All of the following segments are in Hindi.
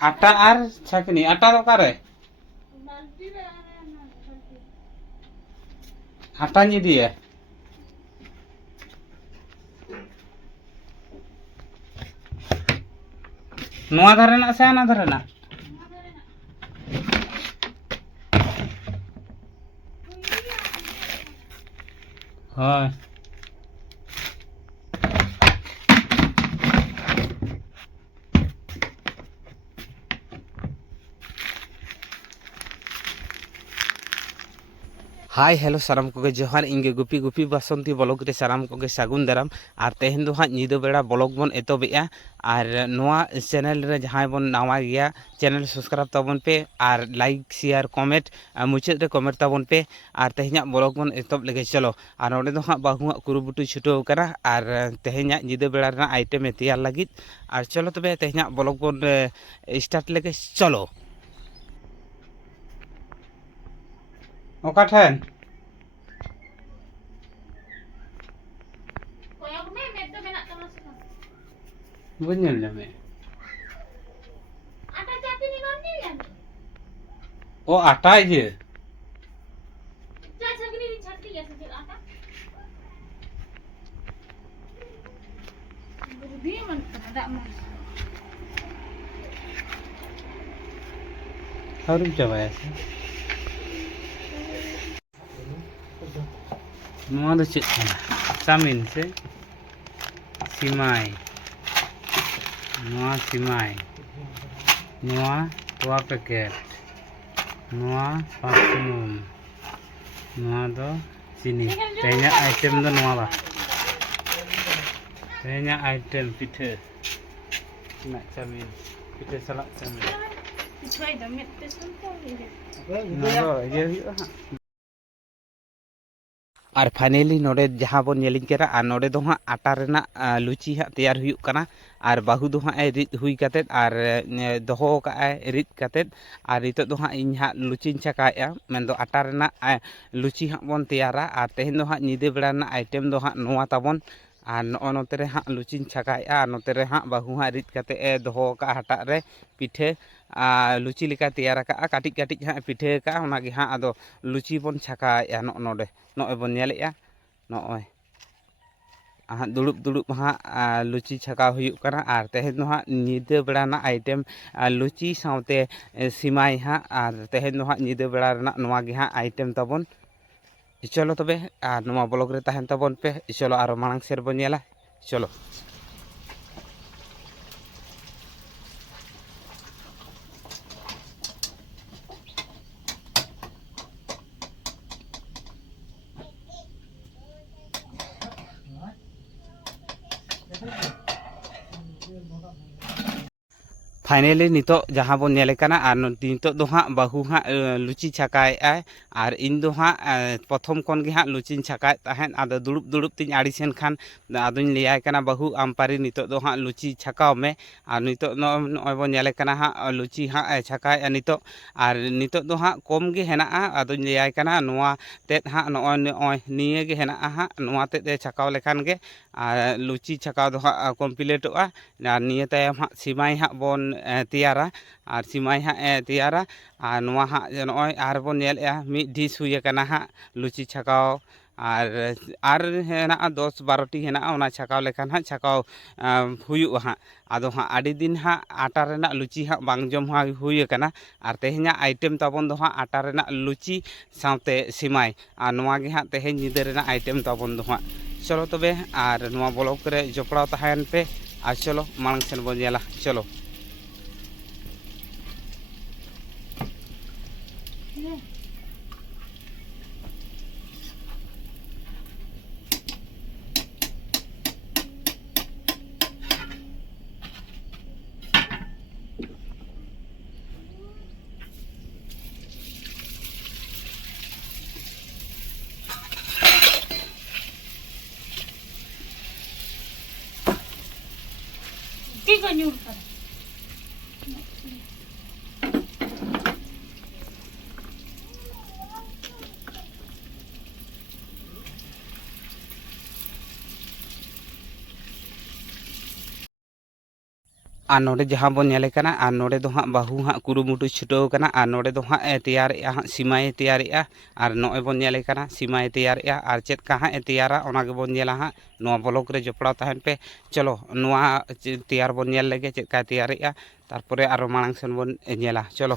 आटा और छकनी आटा तो करे आटा नहीं दिए नोआ धरे से आना धरे हाँ हाय हेलो साराम को जोहार इंगे गुपी गुपी बसंती ब्लॉग रे साराम को सागुन दाराम और तेहन दो हाँ नीदो बेड़ा ब्लॉग बन एतोबेआ और नोआ चैनल रे जहाँ बन नावा गया चैनल सब्सक्राइब ताबन पे और लाइक शेयर कमेंट मुचाद रे कमेंट ताबन पे और तेहना ब्लॉग बन एतोब लगे चलो और नोडे दो हाँ बाहुआ कुरुबुटु छुटो करा और तेहना नीदो बेड़ा रे आइटेम तैयार लगित और चलो तबे तेहना ब्लॉग बन स्टार्ट लगे चलो ओका ठेन बुझल में ओ आटा जे हारू चाबाया से नोआ दो चेक चामिन से सिमाई नोआ सिमाई नोआ तोआ पैकेट नोआ पासुम नोआ दो चीनी तेहना आइटम दो नोआ बा तेहना आइटम पिठे ना चामिन पिठे साला चामिन और फाइनली नोडे जहाँ बन नेलिंग करा और नोडे दो हाँ आटा रेना लुची हाँ तैयार हुई कना और बाहु दो हाँ रिद हुई कातेद और दोहो काए रिद कातेद और नितो दो हाँ इन हाँ लुचिन छकाया मेन दो आटा रेना लुची हाँ बन तैयारा और तेहन दो हाँ नीदे बेड़ा रेना आइटेम दो हाँ नोआ ताबन और नोते रे हाँ लुचिन छकाया और नोते रे हाँ बाहु हाँ रिद काते दोहो का हटा रे पिठे लुची लेका तैयार का काटिज काटिज हाँ पिठे का ओनागे हाँ आदो लुची बन छकाया नोडे नॉय बन नेलेया नॉय हाँ दुड़ुब दुड़ुब हाँ लुची छका हुयुक कना और तेहन हाँ नीदे बेड़ा ना आइटेम लुची सावते सिमाई हाँ और तेहन हाँ नीदे बेड़ा रना नोआ गे हाँ आइटेम ताबन चलो तबे और नोआ ब्लॉग रे तहन ताबन पे चलो और मांग सेर बन नेला चलो फाइनली नितो जहाँ बन नेले कना और नितो दो हाँ बाहु हाँ लुची छकाए और इन दो हाँ प्रथम खन गे हाँ लुची छकाए तहन आदो दुड़ुब दुड़ुब तिन आड़िसेन खान आदोኝ लियाय कना बाहु आम पारी नितो दो हाँ लुची छकाव में और नितो नॉय बन नेले कना हाँ लुची हाँ छकाए नितो और नितो दो हाँ कम गे हेना आदोኝ लियाय कना नोआ तेद हाँ नॉय नॉय निये गे हेना हाँ नोआ तेद छकाव लेखान गे लुची छकाव दो हाँ कमप्लीटोआ निये तायम हाँ सिमाई हाँ बन तैयारा और सिमाई हाँ तैयारा और नोआ हाँ नॉय आर बन नेलेया मिड डिश हुई कना हाँ लुची छकाव और हेना 10-12टी हेना ओना छकाव लेखान हाँ छकाव हुयुआ हाँ आदो हाँ आड़ी दिन हाँ आटा रेना लुची हाँ बांग जम हाँ हुई कना और तेहना आइटेम ताबन दो हाँ आटा रेना लुची सावते सिमाई और नोआ गे हाँ तेहन नीदे रेना आइटेम ताबन दो हाँ चलो तबे और नोआ ब्लॉग रे जपड़ाव तहन पे और चलो मांग सेन बन नेला चलो আর নোডে जहाँ बन नेले कना और नोडे दो हाँ बाहू हाँ कुरुमुटु छुटाव कना और नोडे दो हाँ तैयारेगा हाँ सीमाए तैयारेगा और नॉय बन नेले कना सीमाए तैयारेगा और चेक का हाँ तैयारा ओना के बन नेला हाँ नोआ ब्लॉग रे जपड़ा तहन पे चलो नोआ तैयार बन नेल लेगे चेक का तैयारेगा तारपरे आरो मांग सेन बन नेला चलो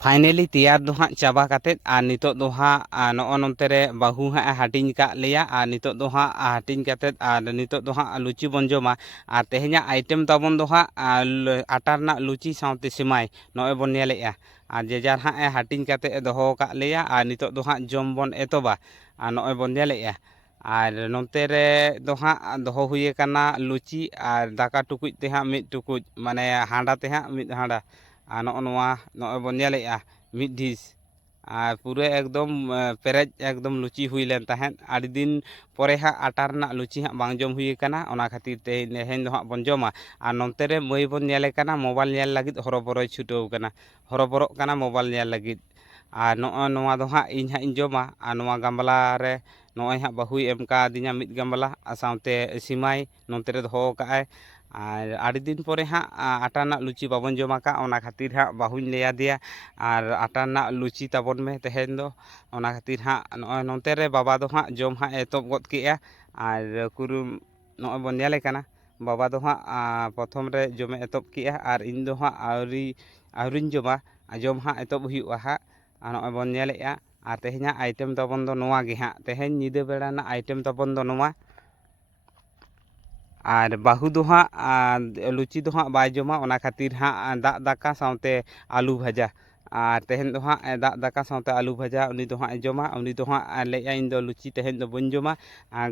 फाइनली तैयार दो हाँ चाबा कातेद और नितो दो हाँ नॉ नोते रे बाहू हाँ हाटिंग का लिया और नितो दो हाँ हाटिंग कातेद और नितो दो हाँ लुची बन जमा और तेहेኛ आइटम ताबन दो हाँ आटार ना लुची साउते सिमाई नॉय बन नेलेया और जेजार हाँ हाटिंग काते दोहो का लिया और नितो दो हाँ जम बन एतोबा और नॉय बन नेलेया और नोते रे दो हाँ दोहो हुए काना लुची और दाका टुकुज ते हाँ मिद टुकुज माने हांडा ते हाँ मिद हांडा और नॉय बन नेलेया मिद ढिस और पूरे एकदम पेरेज एकदम लुची हुई लेन तहन आड़ी दिन परे हाँ आटार ना लुची हाँ बांग जम हुई काना ओना खातिर तेहेñ दो हाँ बन जमा और नोते रे मई बन नेले काना मोबाइल नेल लगिद हरबरय छुटाव काना हरबरक काना मोबाइल नेल लगिद और नोआ दो हाँ इन हाँ इन जमा और नोआ गामला रे नॉय हाँ बाहुई एम का दिना मिद गामला साउते सिमाई नोते रे दोहो काए और आड़ी दिन परे हाँ आटा ना लुची बाबन जमा का ओना खातिर हाँ बाहुई लेया दिया और आटा ना लुची ताबन में तेहेñ दो ओना खातिर हाँ नॉय नोते रे बाबा दो हाँ जम हाँ एतब गद केया और कुरुम नॉय बन नेले काना बाबा दो हाँ प्रथम रे जमे एतब केया और इन दो हाँ आउरिन जमा जम हाँ एतब हुआ हाँ नॉय बन नेलेया और तेहेñा आइटम ताबन दो नोआ गे हाँ तेहेñ निदे बेड़ा ना आइटम ताबन दो नोआ और बाहू दो हाँ लुची दो हाँ बाय जमा ओना खातिर हाँ दाग दाका साउते आलू भाजा और तेहेñ दो हाँ दाग दाका साउते आलू भाजा उनी दो हाँ जमा उनी दो हाँ लेया इन दो लुची तेहेñ दो बन जमा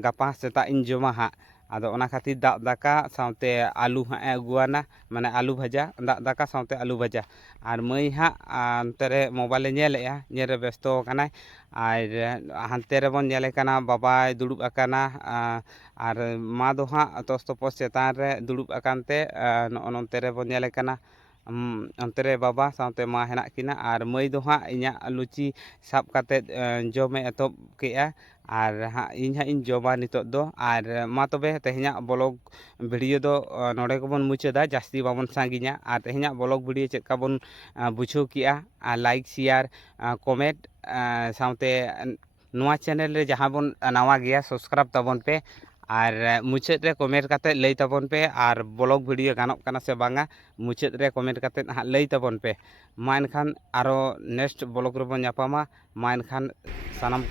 गापा सेता इन जमा हाँ आदो ओना खातिर दाग दाका साउते आलू हाँ अगुआना माने आलू भाजा दाग दाका साउते आलू भाजा और मई हाँ अंते रे मोबाइल नेलेया नेरे व्यस्तो कानाय और हानते रे बन नेले काना बाबाय दुड़ुब आकाना और मा दो हाँ तोस तपस चेतान रे दुड़ुब आकानते नोते रे बन नेले काना अंते रे बाबा साउते मा हेना किना और मई दो हाँ इñा लुची साब काते जमे एतब केया और हाँ इन हाँ इन जमा नितो दो और मा तबे तेहेñा ब्लॉग वीडियो दो नोडे को बन मुचादा जास्ती बाबन सांगिñा और तेहेñा ब्लॉग वीडियो चेका बन बुझाव किया लाइक शेयर कमेंट साउते नोआ चैनल रे जहाँ बन नवा गया सब्सक्राइब ताबन पे और मुचाद रे कमेंट काते लई ताबन पे और ब्लॉग वीडियो गानोक काना से बांगा मुचाद रे कमेंट काते हाँ लई ताबन पे मा एनखान आरो नेक्स्ट ब्लॉग रे बन ᱧᱟᱯᱟᱢᱟ मा एनखान सानाम